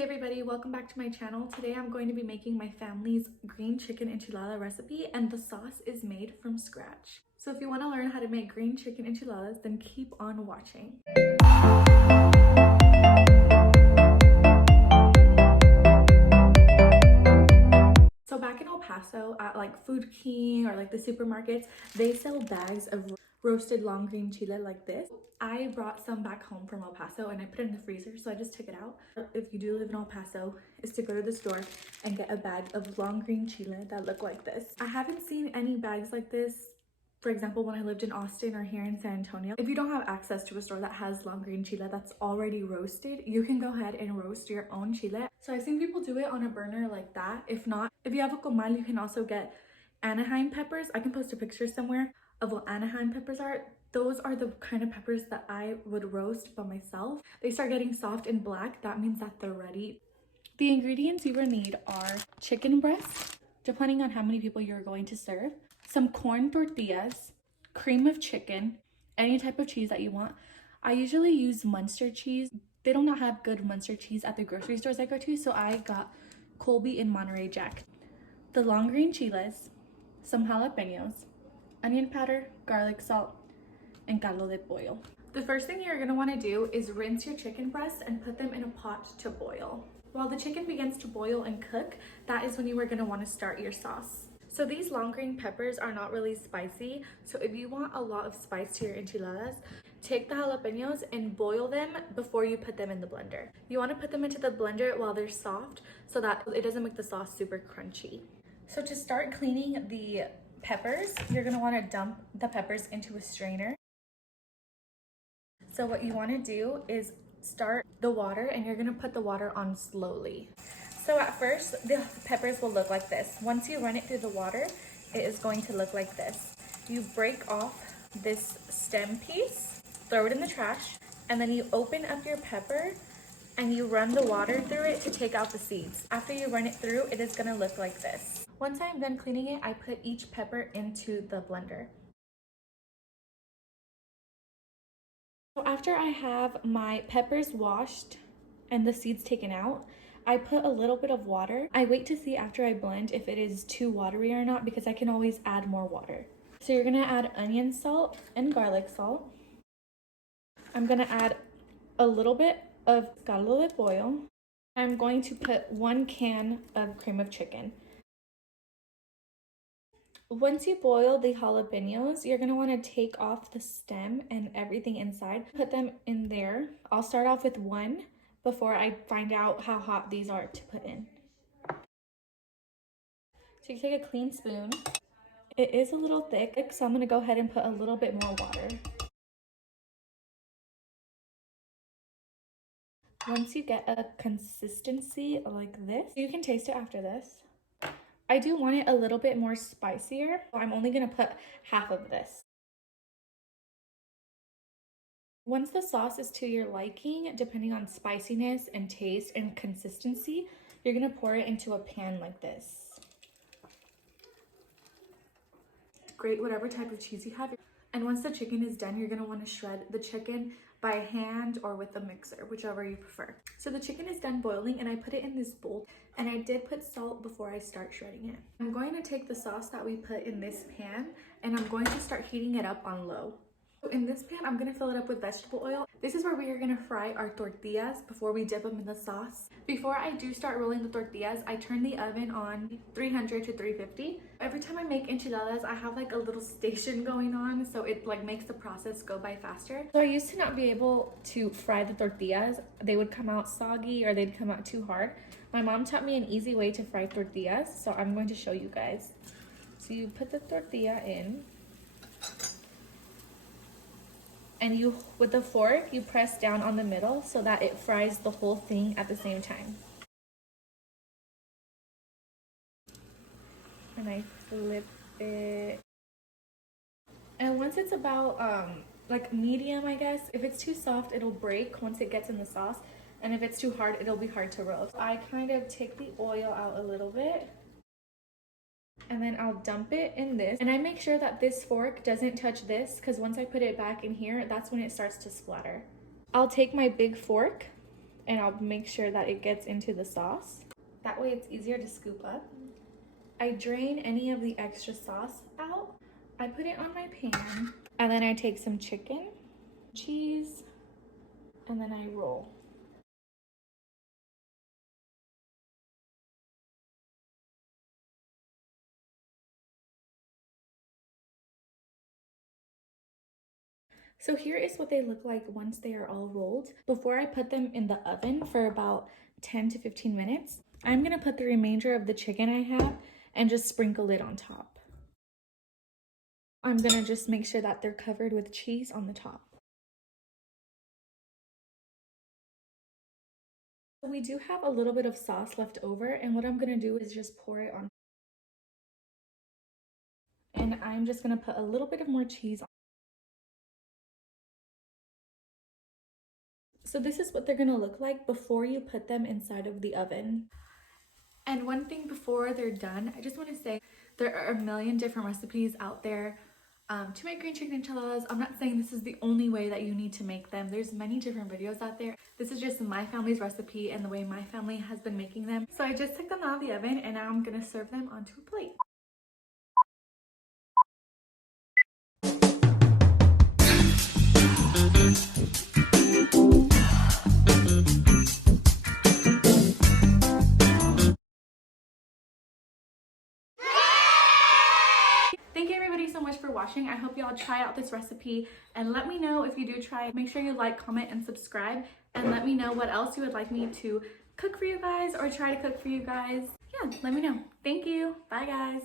Hey everybody, welcome back to my channel. Today I'm going to be making my family's green chicken enchilada recipe, and the sauce is made from scratch. So if you want to learn how to make green chicken enchiladas, then keep on watching. So back in El Paso at like Food King or like the supermarkets, they sell bags of roasted long green chile like this. I brought some back home from El Paso and I put it in the freezer, so I just took it out. If you do live in El Paso, is to go to the store and get a bag of long green chile that look like this. I haven't seen any bags like this, for example, when I lived in Austin or here in San Antonio. If you don't have access to a store that has long green chile that's already roasted, you can go ahead and roast your own chile. So I've seen people do it on a burner like that. If not, if you have a comal, you can also get Anaheim peppers. I can post a picture somewhere of what Anaheim peppers are. Those are the kind of peppers that I would roast by myself. They start getting soft and black. That means that they're ready. The ingredients you will need are chicken breast, depending on how many people you're going to serve, some corn tortillas, cream of chicken, any type of cheese that you want. I usually use Muenster cheese. They do not have good Muenster cheese at the grocery stores I go to, so I got Colby and Monterey Jack. The long green chiles, some jalapeños, onion powder, garlic salt, and caldo de pollo. The first thing you're gonna wanna do is rinse your chicken breasts and put them in a pot to boil. While the chicken begins to boil and cook, that is when you are gonna wanna start your sauce. So these long green peppers are not really spicy, so if you want a lot of spice to your enchiladas, take the jalapeños and boil them before you put them in the blender. You wanna put them into the blender while they're soft so that it doesn't make the sauce super crunchy. So to start cleaning the peppers, you're gonna wanna dump the peppers into a strainer. So what you wanna do is start the water, and you're gonna put the water on slowly. So at first, the peppers will look like this. Once you run it through the water, it is going to look like this. You break off this stem piece, throw it in the trash, and then you open up your pepper and you run the water through it to take out the seeds. After you run it through, it is gonna look like this. Once I'm done cleaning it, I put each pepper into the blender. So after I have my peppers washed and the seeds taken out, I put a little bit of water. I wait to see after I blend if it is too watery or not, because I can always add more water. So you're gonna add onion salt and garlic salt. I'm gonna add a little bit of caldo de pollo. I'm going to put 1 can of cream of chicken. Once you boil the jalapeños, you're gonna wanna take off the stem and everything inside. Put them in there. I'll start off with 1 before I find out how hot these are to put in. So you take a clean spoon. It is a little thick, so I'm gonna go ahead and put a little bit more water. Once you get a consistency like this, you can taste it after this. I do want it a little bit more spicier, so I'm only gonna put half of this. Once the sauce is to your liking, depending on spiciness and taste and consistency, you're gonna pour it into a pan like this. Grate whatever type of cheese you have. And once the chicken is done, you're gonna wanna shred the chicken by hand or with a mixer, whichever you prefer. So the chicken is done boiling and I put it in this bowl, and I did put salt before I start shredding it. I'm going to take the sauce that we put in this pan and I'm going to start heating it up on low. So in this pan, I'm gonna fill it up with vegetable oil. This is where we are gonna fry our tortillas before we dip them in the sauce. Before I do start rolling the tortillas, I turn the oven on 300 to 350. Every time I make enchiladas, I have like a little station going on, so it like makes the process go by faster. So I used to not be able to fry the tortillas. They would come out soggy or they'd come out too hard. My mom taught me an easy way to fry tortillas, so I'm going to show you guys. So you put the tortilla in, and you, with the fork, you press down on the middle so that it fries the whole thing at the same time. And I flip it. And once it's about like medium, I guess, if it's too soft, it'll break once it gets in the sauce. And if it's too hard, it'll be hard to roast. I kind of take the oil out a little bit, and then I'll dump it in this, and I make sure that this fork doesn't touch this, because once I put it back in here, that's when it starts to splatter. I'll take my big fork and I'll make sure that it gets into the sauce. That way it's easier to scoop up. I drain any of the extra sauce out. I put it on my pan, and then I take some chicken, cheese, and then I roll. So here is what they look like once they are all rolled. Before I put them in the oven for about 10 to 15 minutes, I'm gonna put the remainder of the chicken I have and just sprinkle it on top. I'm gonna just make sure that they're covered with cheese on the top. We do have a little bit of sauce left over, and what I'm gonna do is just pour it on. And I'm just gonna put a little bit of more cheese on. So this is what they're gonna look like before you put them inside of the oven. And one thing before they're done, I just want to say there are a million different recipes out there to make green chicken enchiladas. I'm not saying this is the only way that you need to make them. There's many different videos out there. This is just my family's recipe and the way my family has been making them. So I just took them out of the oven, and now I'm gonna serve them onto a plate. Thank you everybody so much for watching. I hope y'all try out this recipe, and let me know if you do try it. Make sure you like, comment, and subscribe, and let me know what else you would like me to cook for you guys or try to cook for you guys. Yeah, let me know. Thank you. Bye guys.